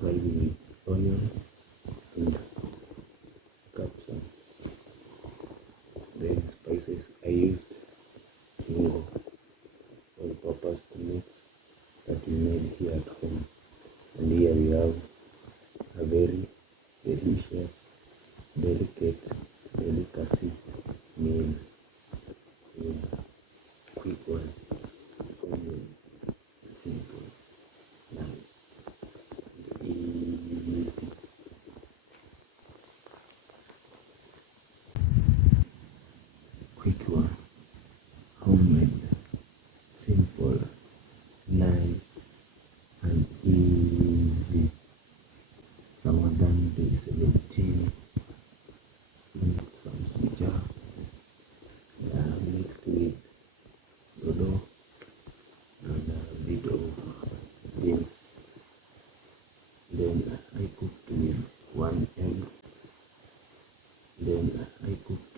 fried with onion and capsicum. Then spices, I used jingo all purpose to mix that we made here at home. And here we have a very delicious, delicate delicacy meal. Yeah, quick one, homemade, simple, nice, and easy. Quick one, homemade, simple, nice, and easy. Ramadan Day 17, some suja, mixed with dodo and a bit of beans. Then I cooked with one egg. Then I cooked